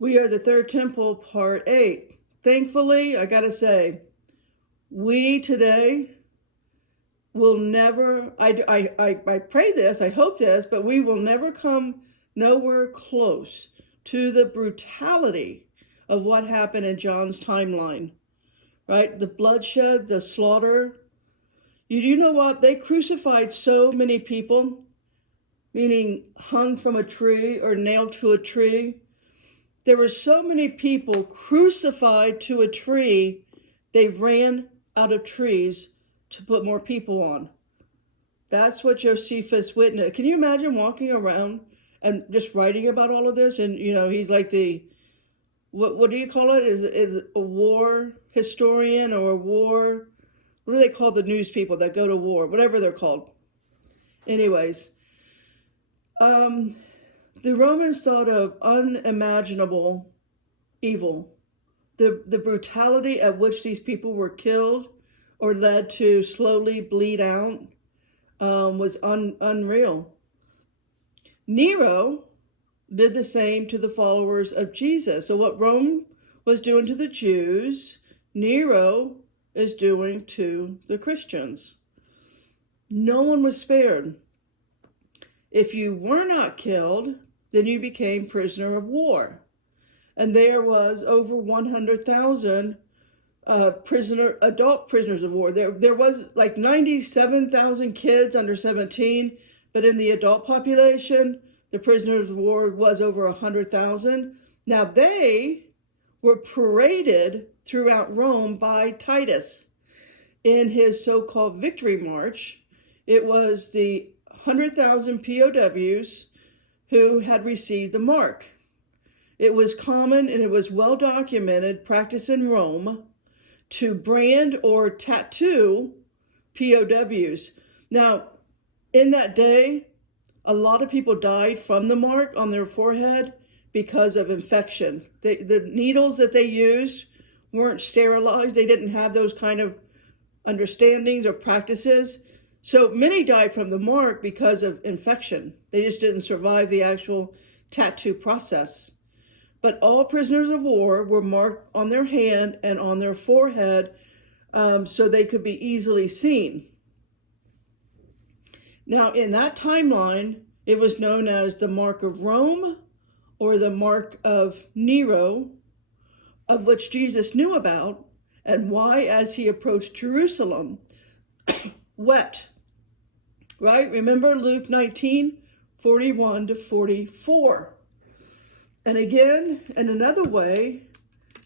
We are the third temple, part 8. Thankfully, I gotta say, we today will never, I pray this, I hope this, but we will never come nowhere close to the brutality of what happened in John's timeline, right? The bloodshed, the slaughter. You know what? They crucified so many people, meaning hung from a tree or nailed to a tree. There were so many people crucified to a tree, they ran out of trees to put more people on. That's what Josephus witnessed. Can you imagine walking around and just writing about all of this? And, he's like what do you call it? Is a war historian or a war, what do they call the news people that go to war? Whatever they're called. Anyways, the Romans thought of unimaginable evil. The brutality at which these people were killed or led to slowly bleed out was unreal. Nero did the same to the followers of Jesus. So what Rome was doing to the Jews, Nero is doing to the Christians. No one was spared. If you were not killed, then you became prisoner of war. And there was over 100,000 adult prisoners of war. There was like 97,000 kids under 17, but in the adult population, the prisoners of war was over 100,000. Now they were paraded throughout Rome by Titus in his so-called victory march. It was the 100,000 POWs who had received the mark. It was common and it was well documented practice in Rome to brand or tattoo POWs. Now, in that day, a lot of people died from the mark on their forehead because of infection. The needles that they used weren't sterilized. They didn't have those kind of understandings or practices. So many died from the mark because of infection. They just didn't survive the actual tattoo process. But all prisoners of war were marked on their hand and on their forehead so they could be easily seen. Now, in that timeline, it was known as the Mark of Rome or the Mark of Nero, of which Jesus knew about and why, as he approached Jerusalem, wept. Right? Remember Luke 19, 41 to 44. And again, in another way,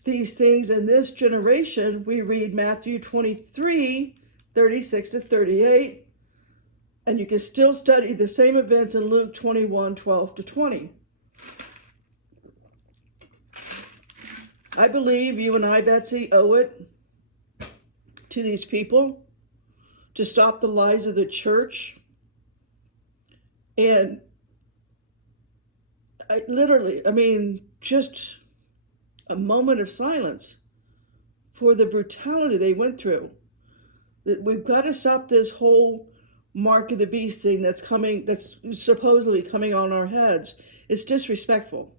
these things in this generation, we read Matthew 23, 36 to 38, and you can still study the same events in Luke 21, 12 to 20. I believe you and I, Betsy, owe it to these people to stop the lies of the church. And just a moment of silence for the brutality they went through. We've got to stop this whole mark of the beast thing that's supposedly coming on our heads. It's disrespectful.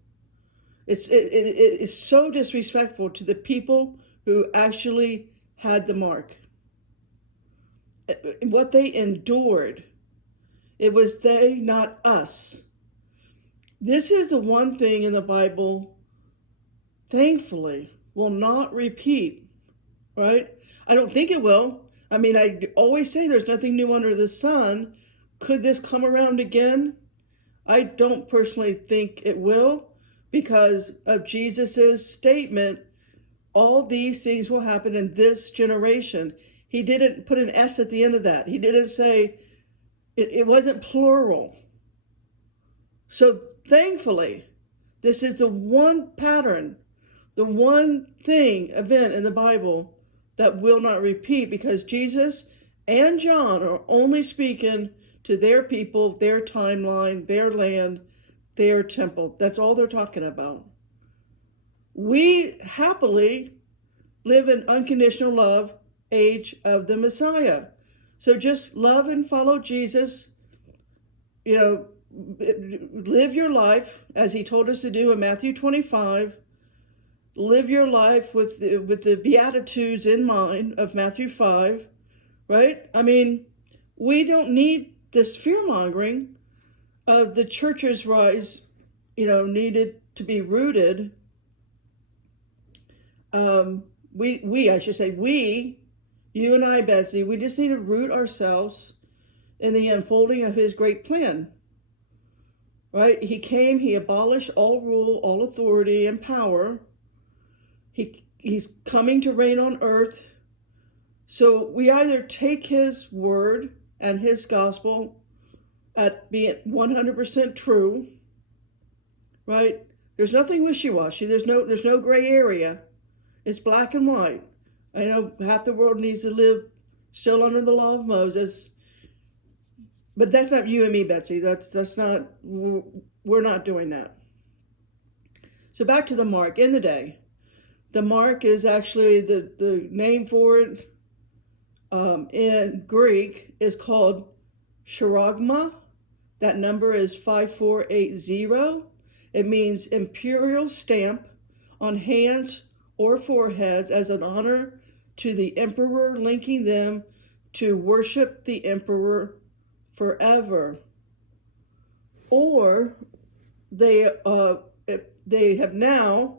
It's so disrespectful to the people who actually had the mark. What they endured. It was they, not us. This is the one thing in the Bible, thankfully, will not repeat, right? I don't think it will. I always say there's nothing new under the sun. Could this come around again? I don't personally think it will because of Jesus's statement, all these things will happen in this generation. He didn't put an S at the end of that. He didn't say, it wasn't plural. So thankfully, this is the one pattern, the one event in the Bible that will not repeat because Jesus and John are only speaking to their people, their timeline, their land, their temple. That's all they're talking about. We happily live in unconditional love, age of the Messiah. So just love and follow Jesus, live your life as he told us to do in Matthew 25, live your life with the Beatitudes in mind of Matthew 5, right? I mean, we don't need this fear-mongering of the church's rise, needed to be rooted. I should say, you and I, Betsy, we just need to root ourselves in the unfolding of his great plan, right? He came, he abolished all rule, all authority and power. He's coming to reign on earth. So we either take his word and his gospel at being 100% true, right? There's nothing wishy-washy. There's no gray area. It's black and white. I know half the world needs to live still under the law of Moses, but that's not you and me, Betsy. That's not. We're not doing that. So back to the mark in the day. The mark is actually the name for it in Greek is called charagma. That number is 5480. It means imperial stamp on hands or foreheads as an honor to the emperor, linking them to worship the emperor forever. Or they have now,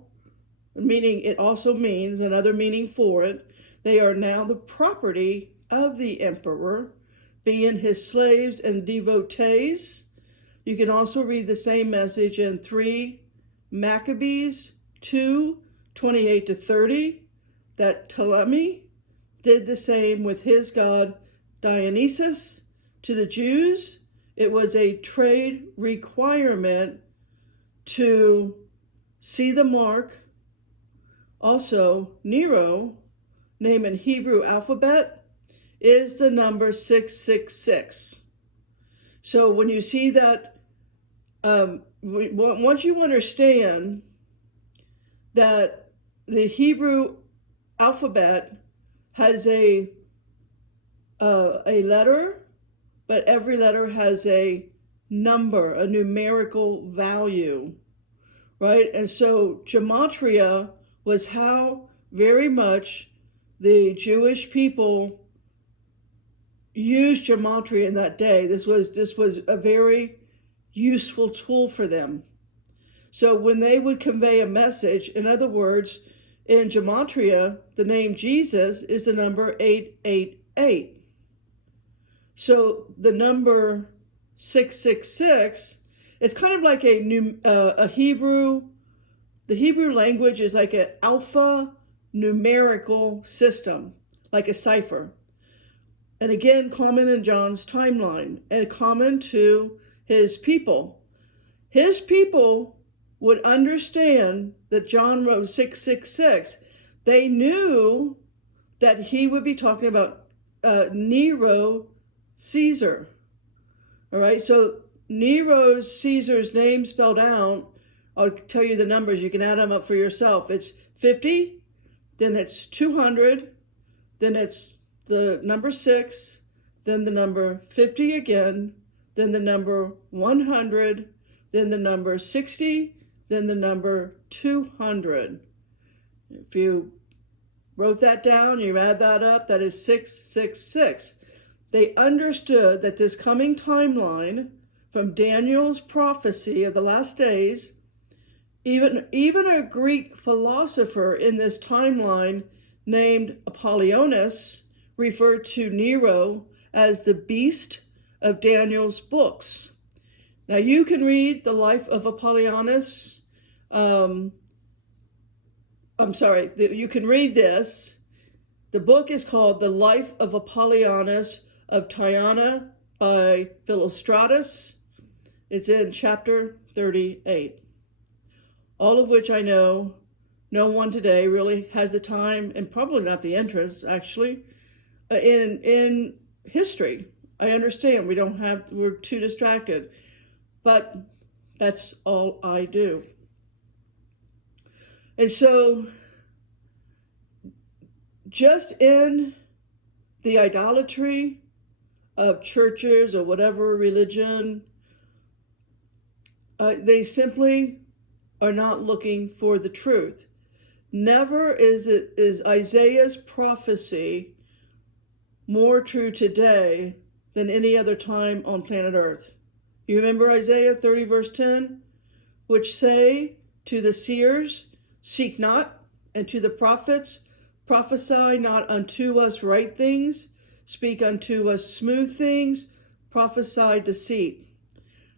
meaning it also means another meaning for it, they are now the property of the emperor, being his slaves and devotees. You can also read the same message in 3 Maccabees 2:28-30, that Ptolemy did the same with his god Dionysus. To the Jews, it was a trade requirement to see the mark. Also, Nero, name in Hebrew alphabet, is the number 666. So when you see that, once you understand that the Hebrew alphabet has a letter, but every letter has a number, a numerical value, right? And so gematria was how very much the Jewish people used gematria in that day. This was a very useful tool for them. So when they would convey a message, in other words, in gematria, the name Jesus is the number 888. So the number 666 is kind of like a Hebrew. The Hebrew language is like an alpha numerical system, like a cipher. And again, common in John's timeline and common to his people. His people would understand that John wrote 666. They knew that he would be talking about Nero Caesar. All right, so Caesar's name spelled out, I'll tell you the numbers, you can add them up for yourself. It's 50, then it's 200, then it's the number 6, then the number 50 again, then the number 100, then the number 60, then the number 200. If you wrote that down, you add that up, that is 666. They understood that this coming timeline from Daniel's prophecy of the last days, even a Greek philosopher in this timeline named Apollonius referred to Nero as the beast of Daniel's books. Now you can read the life of Apollonius. You can read this. The book is called The Life of Apollonius of Tyana by Philostratus. It's in chapter 38. All of which I know no one today really has the time, and probably not the interest, actually, in history. I understand we're too distracted, but that's all I do. And so just in the idolatry of churches or whatever religion, they simply are not looking for the truth. Never is Isaiah's prophecy more true today than any other time on planet Earth. You remember Isaiah 30 verse 10? Which say to the seers, seek not, and to the prophets, prophesy not unto us right things, speak unto us smooth things, prophesy deceit.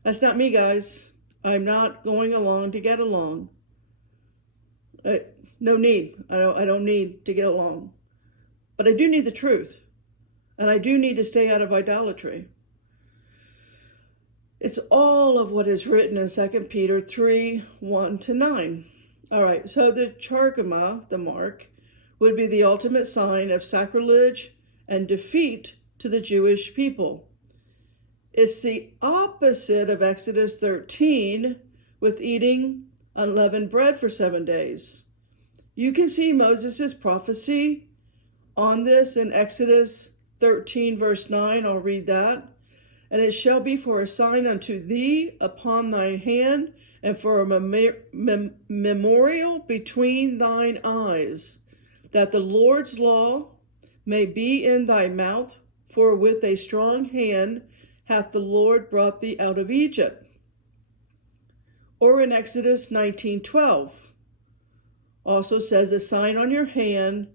That's not me, guys. I'm not going along to get along. No need. I don't need to get along. But I do need the truth. And I do need to stay out of idolatry. It's all of what is written in 2 Peter 3, 1-9. All right, so the chargma, the mark, would be the ultimate sign of sacrilege and defeat to the Jewish people. It's the opposite of Exodus 13 with eating unleavened bread for 7 days. You can see Moses' prophecy on this in Exodus 13 verse 9. I'll read that. And it shall be for a sign unto thee upon thine hand, and for a memorial between thine eyes, that the Lord's law may be in thy mouth, for with a strong hand hath the Lord brought thee out of Egypt. Or in Exodus 19:12, also says a sign on your hand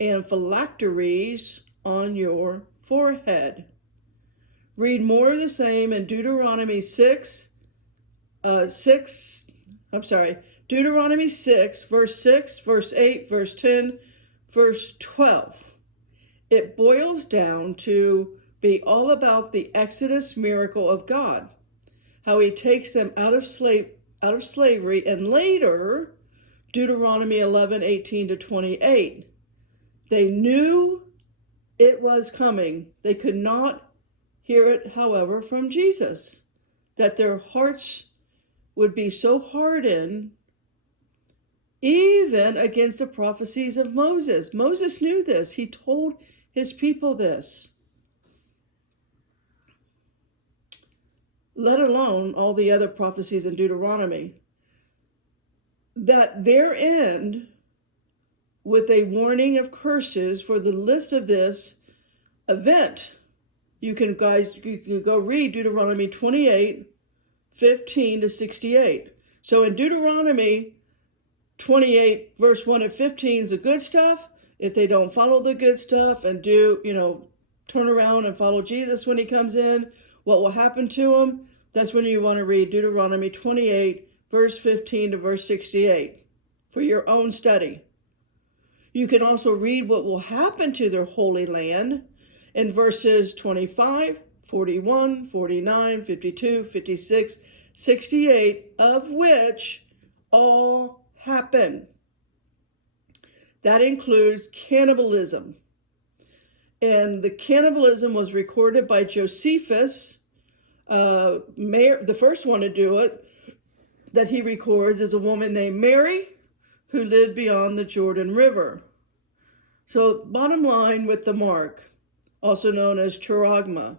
and phylacteries on your forehead. Read more of the same in Deuteronomy 6, Deuteronomy 6, verse 6, verse 8, verse 10, verse 12. It boils down to be all about the Exodus miracle of God, how he takes them out of slavery, and later, Deuteronomy 11, 18-28. They knew it was coming. They could not hear it, however, from Jesus, that their hearts would be so hardened, even against the prophecies of Moses. Moses knew this. He told his people this. Let alone all the other prophecies in Deuteronomy. That their end, with a warning of curses for the list of this event. You can go read Deuteronomy 28, 15-68. So in Deuteronomy 28, verse 1 and 15 is the good stuff. If they don't follow the good stuff and turn around and follow Jesus when he comes in, what will happen to them? That's when you want to read Deuteronomy 28, verse 15 to verse 68 for your own study. You can also read what will happen to their holy land in verses 25, 41, 49, 52, 56, 68, of which all happen. That includes cannibalism. And the cannibalism was recorded by Josephus. The first one to do it, that he records, is a woman named Mary, who lived beyond the Jordan River. So bottom line with the mark, also known as charagma,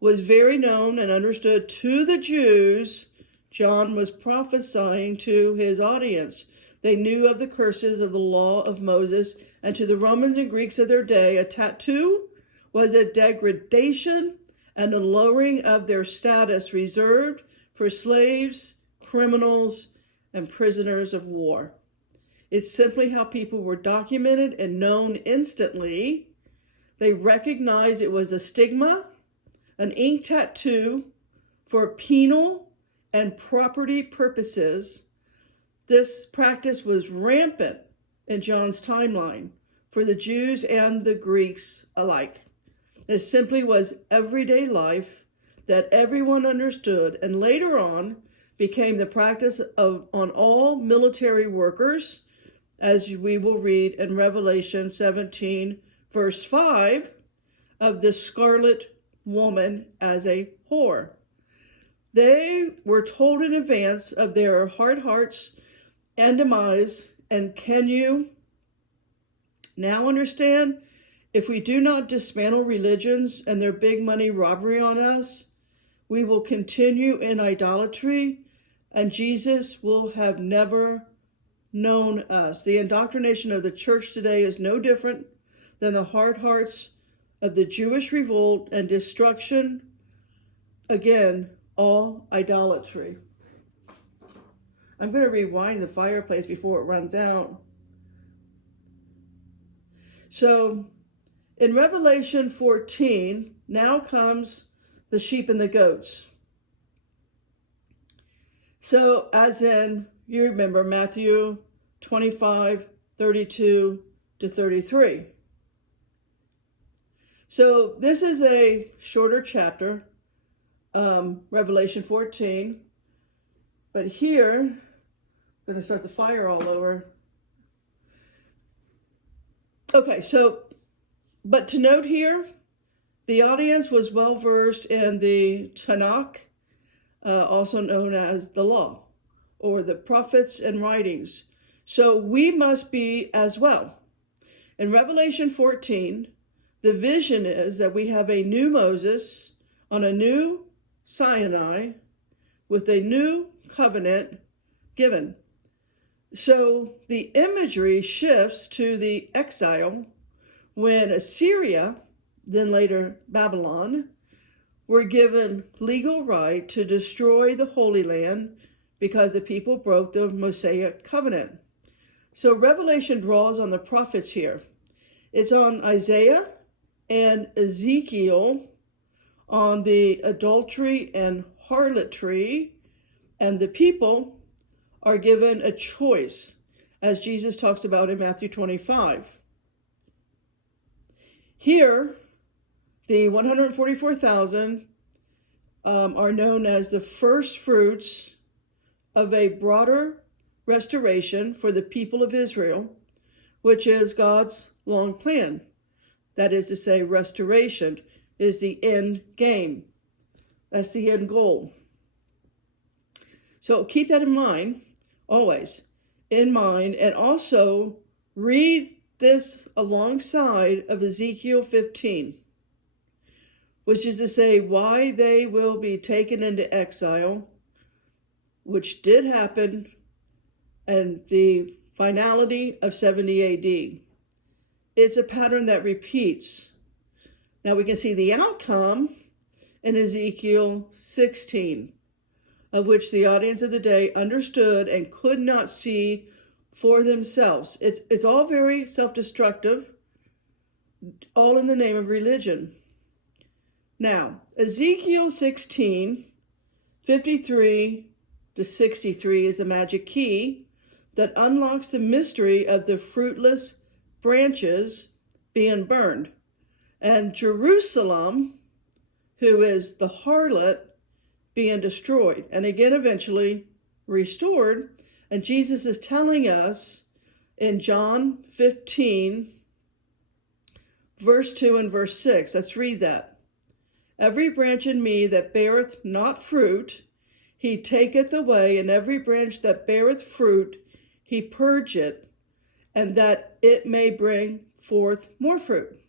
was very known and understood to the Jews. John was prophesying to his audience. They knew of the curses of the law of Moses, and to the Romans and Greeks of their day, a tattoo was a degradation and a lowering of their status reserved for slaves, criminals, and prisoners of war. It's simply how people were documented and known instantly. They recognized it was a stigma, an ink tattoo for penal and property purposes. This practice was rampant in John's timeline for the Jews and the Greeks alike. It simply was everyday life that everyone understood, and later on became the practice on all military workers, as we will read in Revelation 17, verse 5, of the scarlet woman as a whore. They were told in advance of their hard hearts and demise. And can you now understand? If we do not dismantle religions and their big money robbery on us, we will continue in idolatry, and Jesus will have never known us. The indoctrination of the church today is no different than the hard hearts of the Jewish revolt and destruction. Again, all idolatry. I'm going to rewind the fireplace before it runs out. So in Revelation 14, now comes the sheep and the goats. So as in, you remember Matthew 25, 32 to 33. So this is a shorter chapter, Revelation 14. But here, I'm going to start the fire all over. Okay, so, but to note here, the audience was well versed in the Tanakh, also known as the law, or the prophets and writings. So we must be as well. In Revelation 14, the vision is that we have a new Moses on a new Sinai with a new covenant given. So the imagery shifts to the exile when Assyria, then later Babylon, were given legal right to destroy the Holy Land because the people broke the Mosaic covenant. So Revelation draws on the prophets here. It's on Isaiah and Ezekiel on the adultery and harlotry, and the people are given a choice, as Jesus talks about in Matthew 25. Here, the 144,000 are known as the first fruits of a broader restoration for the people of Israel, which is God's long plan. That is to say, restoration is the end game. That's the end goal. So keep that in mind, always in mind, and also read this alongside of Ezekiel 15, which is to say why they will be taken into exile, which did happen, and the finality of 70 AD. It's a pattern that repeats. Now we can see the outcome in Ezekiel 16, of which the audience of the day understood and could not see for themselves. It's all very self-destructive, all in the name of religion. Now, Ezekiel 16, 53 to 63 is the magic key that unlocks the mystery of the fruitless branches being burned. And Jerusalem, who is the harlot, being destroyed, and again eventually restored. And Jesus is telling us in John 15, verse 2 and verse 6. Let's read that. Every branch in me that beareth not fruit, he taketh away, and every branch that beareth fruit, he purgeth, and that it may bring forth more fruit.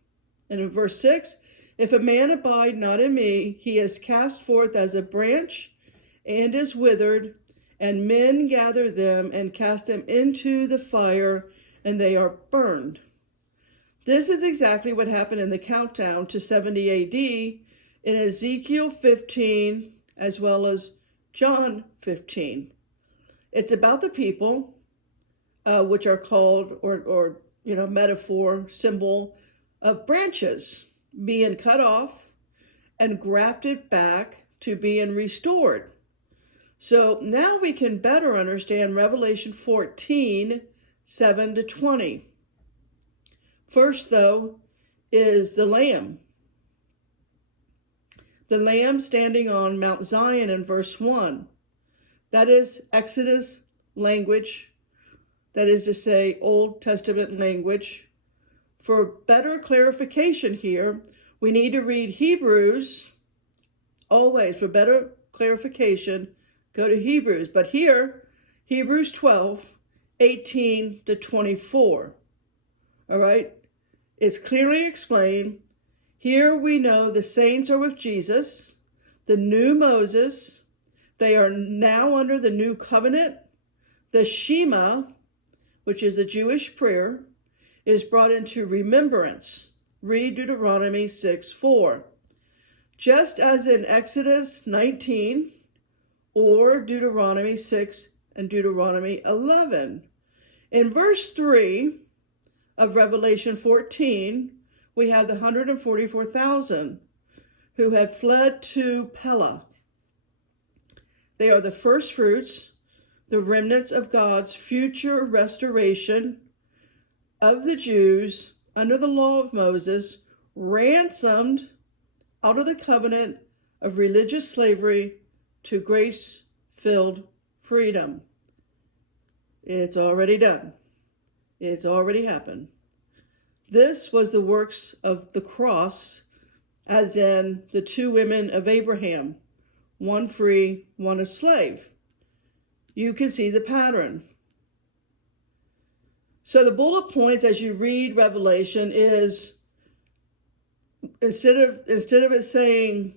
And in verse 6, if a man abide not in me, he is cast forth as a branch and is withered, and men gather them and cast them into the fire, and they are burned. This is exactly what happened in the countdown to 70 AD in Ezekiel 15 as well as John 15. It's about the people which are called, or metaphor, symbol of branches being cut off and grafted back to being restored. So now we can better understand Revelation 14, 7 to 20. First, though, is the Lamb. The Lamb standing on Mount Zion in verse 1. That is Exodus language. That is to say, Old Testament language. For better clarification here, we need to read Hebrews. Always, for better clarification, go to Hebrews. But here, Hebrews 12, 18 to 24. All right? It's clearly explained. Here we know the saints are with Jesus, the new Moses. They are now under the new covenant, the Shema, which is a Jewish prayer, is brought into remembrance. Read Deuteronomy 6:4. Just as in Exodus 19 or Deuteronomy 6 and Deuteronomy 11. In verse 3 of Revelation 14, we have the 144,000 who had fled to Pella. They are the first fruits, the remnants of God's future restoration of the Jews under the law of Moses, ransomed out of the covenant of religious slavery to grace-filled freedom. It's already done. It's already happened. This was the works of the cross, as in the two women of Abraham, one free, one a slave. You can see the pattern. So the bullet points as you read Revelation is, instead of it saying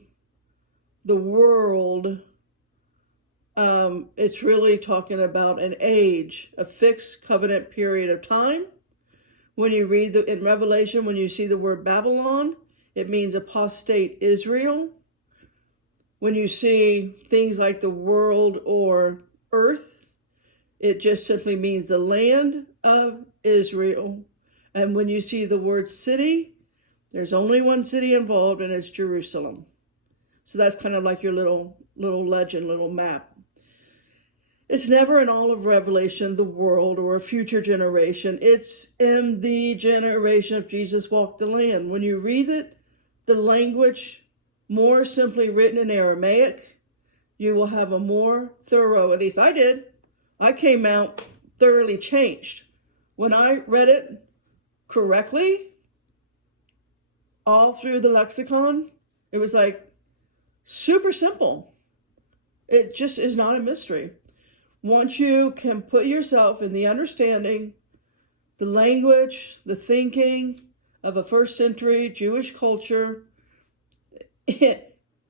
the world, it's really talking about an age, a fixed covenant period of time. When you read in Revelation, when you see the word Babylon, it means apostate Israel. When you see things like the world or earth, it just simply means the land of Israel. And when you see the word city, there's only one city involved, and it's Jerusalem. So that's kind of like your little legend, little map. It's never in all of Revelation, the world or a future generation. It's in the generation of Jesus walked the land. When you read it, the language more simply written in Aramaic, you will have a more thorough, at least I did. I came out thoroughly changed. When I read it correctly, all through the lexicon, it was like super simple. It just is not a mystery. Once you can put yourself in the understanding, the language, the thinking of a first century Jewish culture,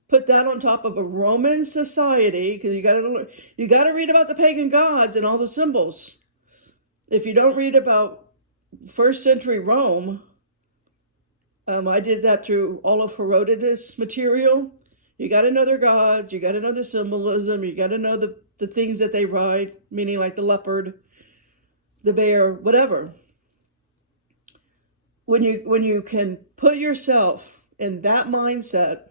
put that on top of a Roman society, because you got to read about the pagan gods and all the symbols. If you don't read about first century Rome, I did that through all of Herodotus' material. You got to know their gods, you got to know the symbolism, you got to know the things that they ride, meaning like the leopard, the bear, whatever. When you can put yourself in that mindset,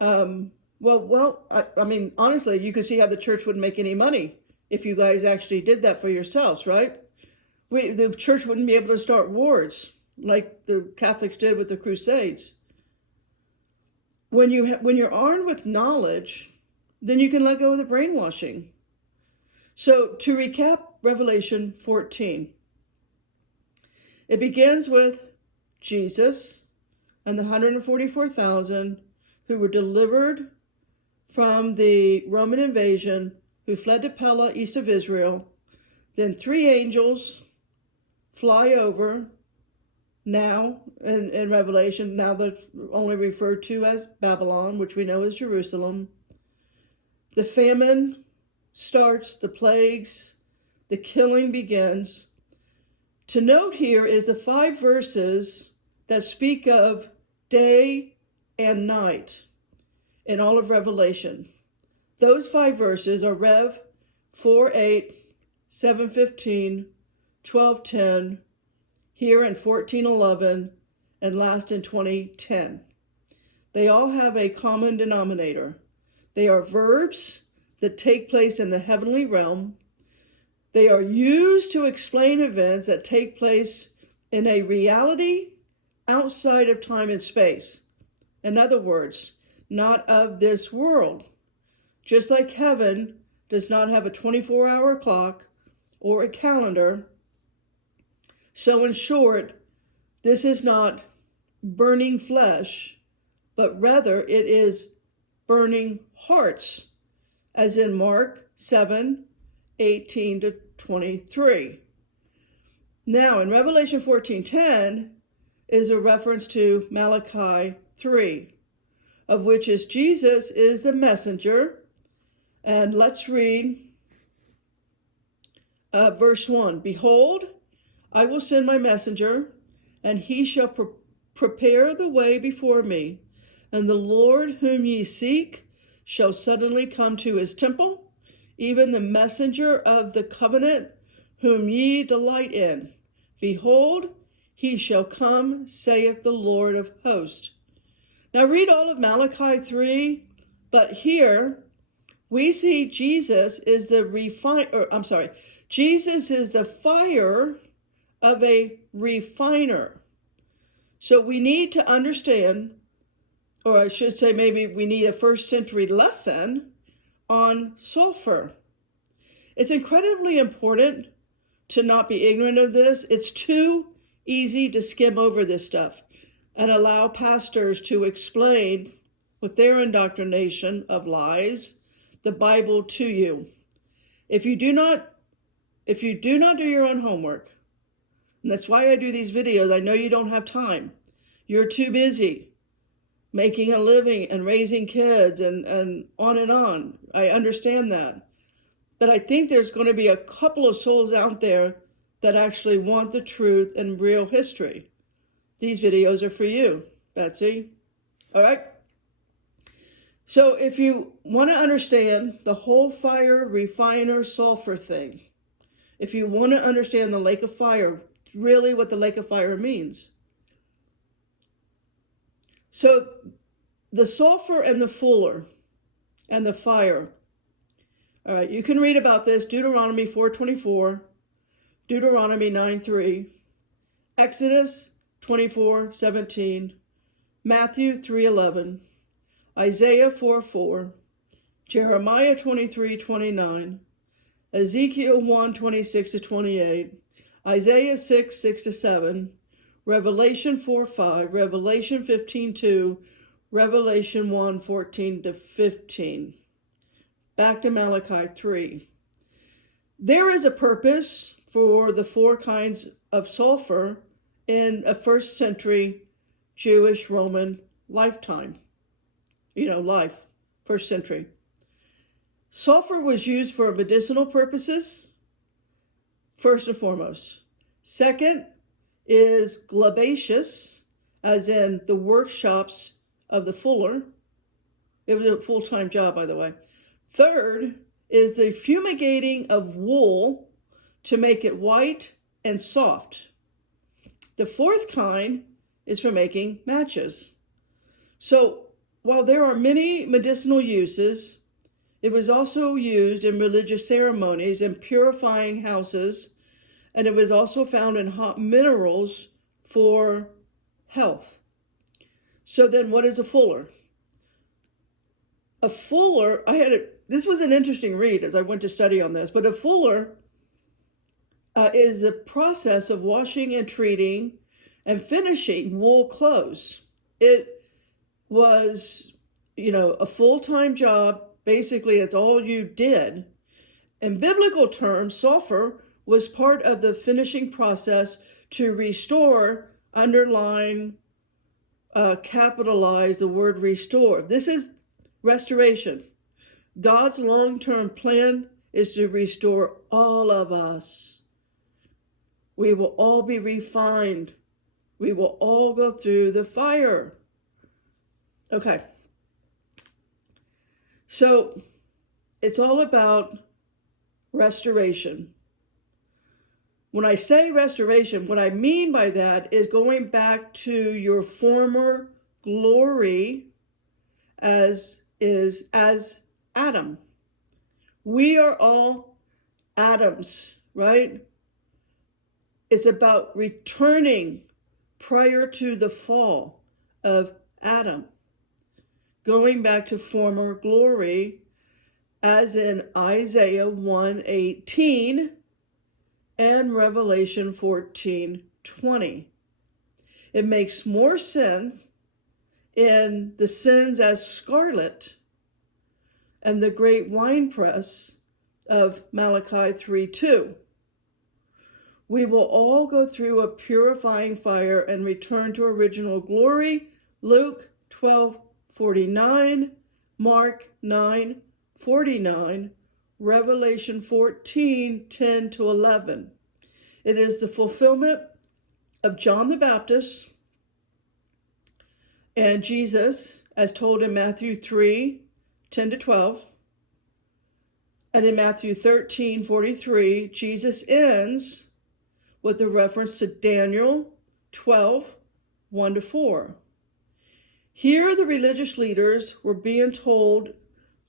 I mean, honestly, you could see how the church wouldn't make any money if you guys actually did that for yourselves, right? The church wouldn't be able to start wars like the Catholics did with the Crusades. When you're armed with knowledge, then you can let go of the brainwashing. So to recap Revelation 14, it begins with Jesus and the 144,000 who were delivered from the Roman invasion, who fled to Pella, east of Israel. Then 3 angels fly over. Now, in Revelation, now they're only referred to as Babylon, which we know is Jerusalem. The famine starts, the plagues, the killing begins. To note here is the 5 verses that speak of day and night in all of Revelation. Those 5 verses are Rev 4:8, 7:15, 12:10, here in 14:11, and last in 20:10. They all have a common denominator. They are verbs that take place in the heavenly realm. They are used to explain events that take place in a reality outside of time and space. In other words, not of this world. Just like heaven does not have a 24-hour clock or a calendar, so in short, this is not burning flesh, but rather it is burning hearts, as in Mark 7:18 to 23. Now, in Revelation 14:10 is a reference to Malachi 3, of which is Jesus is the messenger. And let's read verse 1, behold, I will send my messenger, and he shall prepare the way before me. And the Lord whom ye seek shall suddenly come to his temple, even the messenger of the covenant whom ye delight in. Behold, he shall come, saith the Lord of hosts. Now read all of Malachi 3, but here we see Jesus is the Jesus is the fire of a refiner. So we need to understand, or I should say maybe we need a first century lesson on sulfur. It's incredibly important to not be ignorant of this. It's too easy to skim over this stuff and allow pastors to explain with their indoctrination of lies the Bible to you. If you do not do your own homework, and that's why I do these videos, I know you don't have time. You're too busy making a living and raising kids and on and on. I understand that. But I think there's going to be a couple of souls out there that actually want the truth and real history. These videos are for you, Betsy. All right? So if you want to understand the whole fire, refiner, sulfur thing, if you want to understand the lake of fire, really what the lake of fire means. So the sulfur and the fuller and the fire. All right, you can read about this, Deuteronomy 4:24, Deuteronomy 9:3, Exodus 24:17, Matthew 3:11, Isaiah 4:4, Jeremiah 23:29, Ezekiel 1:26-28, Isaiah 6:6-7, Revelation 4:5, Revelation 15:2, Revelation 1:14-15. Back to Malachi 3. There is a purpose for the 4 kinds of sulfur in a first century Jewish Roman lifetime. Life, first century. Sulfur was used for medicinal purposes, first and foremost. Second is glabaceous, as in the workshops of the fuller. It was a full-time job, by the way. Third is the fumigating of wool to make it white and soft. The 4th kind is for making matches. So while there are many medicinal uses, it was also used in religious ceremonies and purifying houses, and it was also found in hot minerals for health. So then what is a fuller? A fuller, this was an interesting read as I went to study on this, but a fuller is the process of washing and treating and finishing wool clothes. It was, a full-time job. Basically, it's all you did. In biblical terms, sulfur was part of the finishing process to restore, underline, capitalize the word restore. This is restoration. God's long-term plan is to restore all of us. We will all be refined. We will all go through the fire. Okay. So it's all about restoration. When I say restoration, what I mean by that is going back to your former glory as Adam. We are all Adams, right? It's about returning prior to the fall of Adam, going back to former glory, as in Isaiah 1:18 and Revelation 14:20. It makes more sense in the sins as scarlet and the great winepress of Malachi 3:2. We will all go through a purifying fire and return to original glory, Luke 12:49, Mark 9:49, Revelation 14, 10 to 11. It is the fulfillment of John the Baptist and Jesus, as told in Matthew 3, 10 to 12. And in Matthew 13, 43, Jesus ends with a reference to Daniel 12, 1 to 4. Here the religious leaders were being told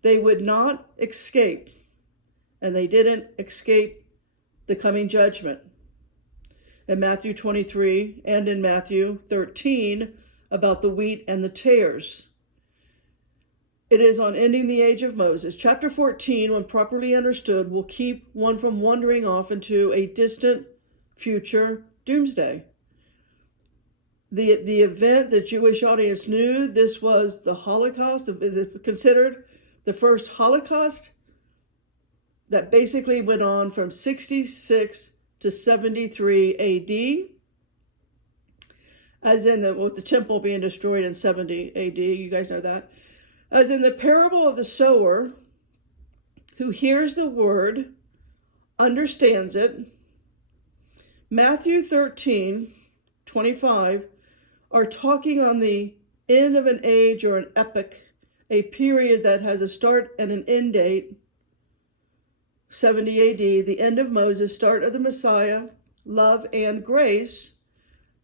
they would not escape, and they didn't escape the coming judgment. In Matthew 23 and in Matthew 13 about the wheat and the tares. It is on ending the age of Moses. Chapter 14, when properly understood, will keep one from wandering off into a distant future doomsday. The event the Jewish audience knew, this was the Holocaust. Is it considered the first Holocaust? That basically went on from 66 to 73 AD. As in with the temple being destroyed in 70 AD. You guys know that. As in the parable of the sower, who hears the word, understands it. Matthew 13, 25, are talking on the end of an age or an epoch, a period that has a start and an end date, 70 AD, the end of Moses, start of the Messiah, love and grace,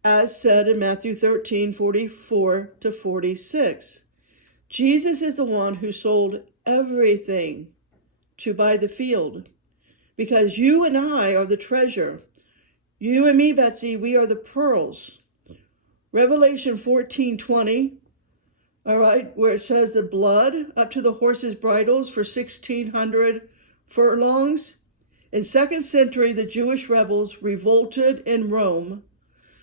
as said in Matthew 13, 44 to 46. Jesus is the one who sold everything to buy the field, because you and I are the treasure. You and me, Betsy, we are the pearls. Revelation 14:20, all right, where it says the blood up to the horses' bridles for 1,600 furlongs. In 2nd century, the Jewish rebels revolted in Rome,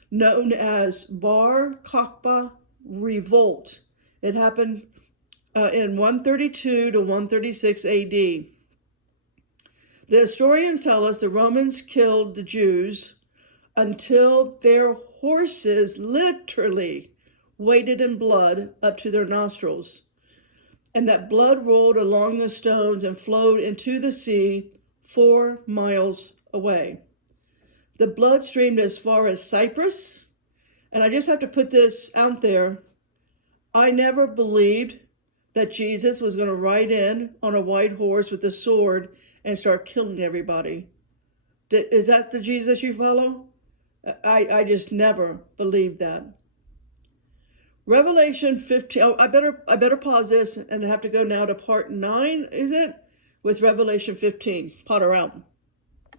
known as Bar Kokhba Revolt. It happened in 132 to 136 AD. The historians tell us the Romans killed the Jews until their horses literally waded in blood up to their nostrils, and that blood rolled along the stones and flowed into the sea 4 miles away. The blood streamed as far as Cyprus, and I just have to put this out there. I never believed that Jesus was going to ride in on a white horse with a sword and start killing everybody. Is that the Jesus you follow? I just never believed that. Revelation 15. Oh, I better pause this and have to go now to part 9, is it? With Revelation 15. Potter out.